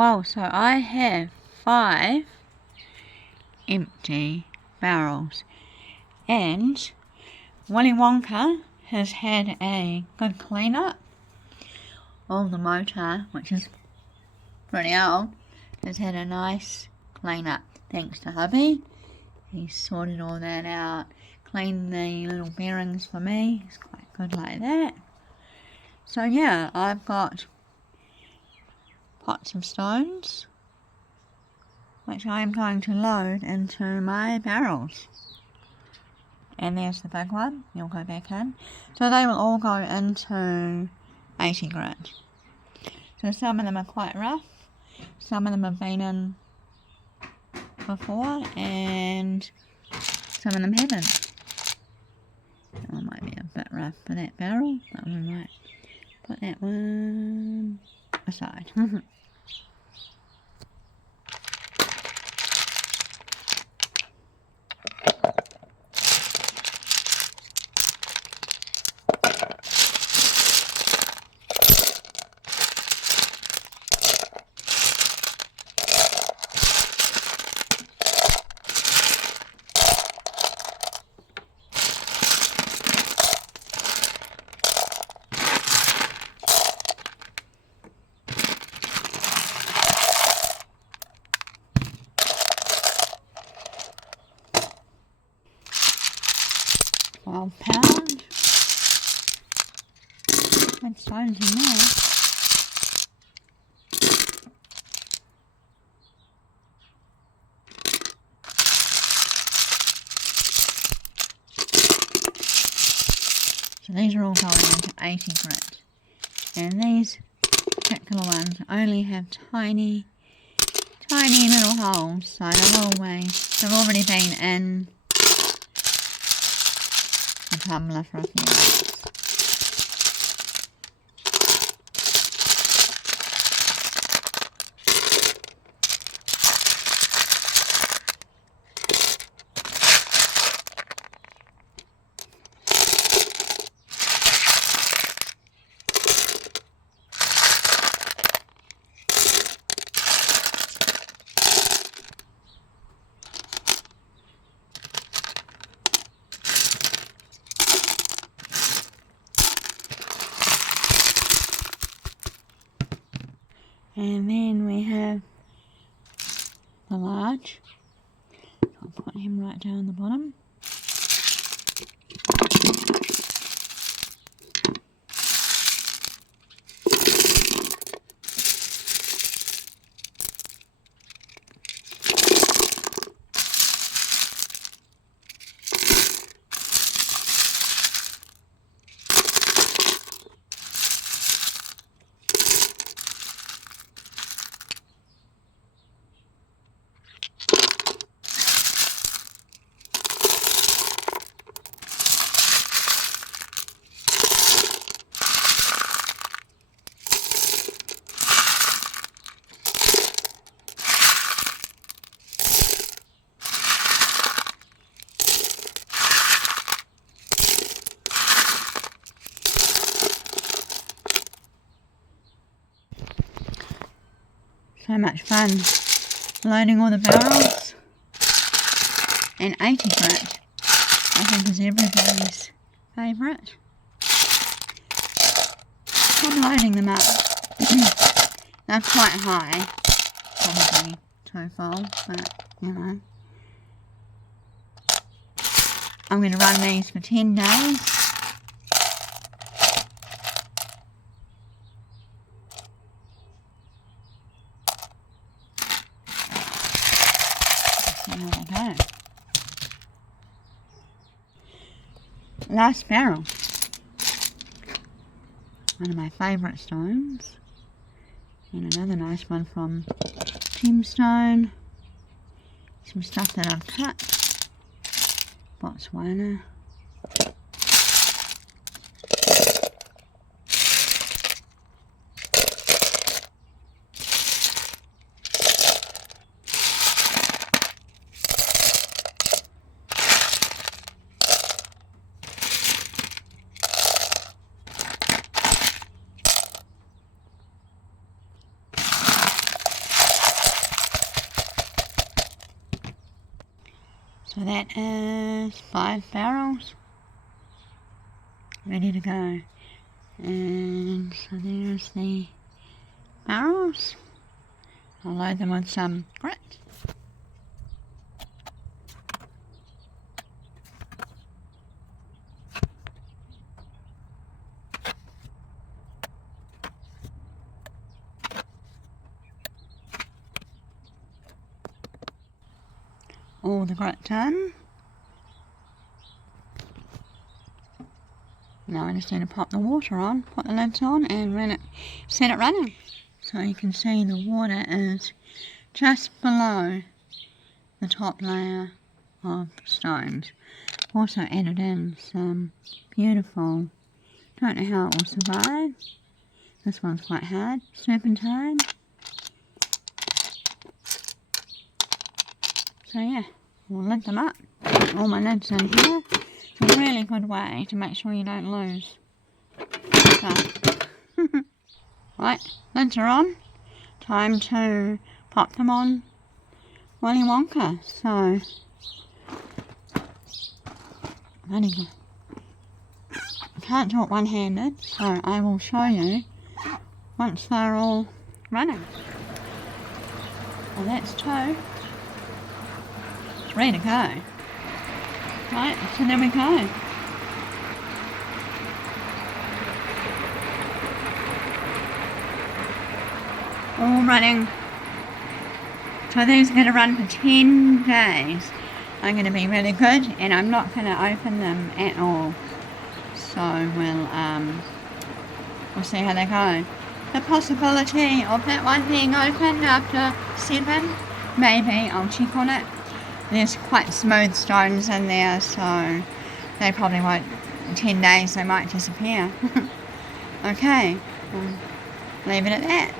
Well, so I have 5 empty barrels, and Willy Wonka has had a good clean up. All the motor, which is pretty old, has had a nice clean up thanks to hubby. He's sorted all that out, cleaned the little bearings for me. It's quite good like that. So yeah, I've got pots of stones which I am going to load into my barrels. And there's the big one, you'll go back in. So they will all go into 80 grit. So some of them are quite rough, some of them have been in before, and some of them haven't. That one might be a bit rough for that barrel, but we might put that one aside. £12. Good stones in there. So these are all going into 80 grit. And these particular ones only have tiny little holes, so they've already been in the tumbler for a few minutes. And then we have the large. I'll put him right down the bottom. So much fun loading all the barrels, and 80 grit I think is everybody's favourite. I'm loading them up. They're quite high, probably twofold, but you know. I'm going to run these for 10 days. There we go. Last barrel. One of my favourite stones. And another nice one from Gemstone. Some stuff that I've cut. Botswana. So that is 5 barrels ready to go. And so there's the barrels. I'll load them with some grit. All the grit done. Now I just need to pop the water on, put the lids on and set it running. So you can see the water is just below the top layer of stones. Also added in some beautiful, don't know how it will survive, this one's quite hard, serpentine. So yeah, we'll lid them up, put all my lids in here. It's a really good way to make sure you don't lose stuff. Right, lids are on. Time to pop them on Willy Wonka. So, I can't do it one-handed, so I will show you once they're all running. Well, that's 2. It's ready to go. Right, so there we go. All running. So these are going to run for 10 days. I'm going to be really good and I'm not going to open them at all. So we'll see how they go. The possibility of that one being open after 7, maybe I'll check on it. There's quite smooth stones in there, so they probably won't, in 10 days they might disappear. Okay, we'll leave it at that.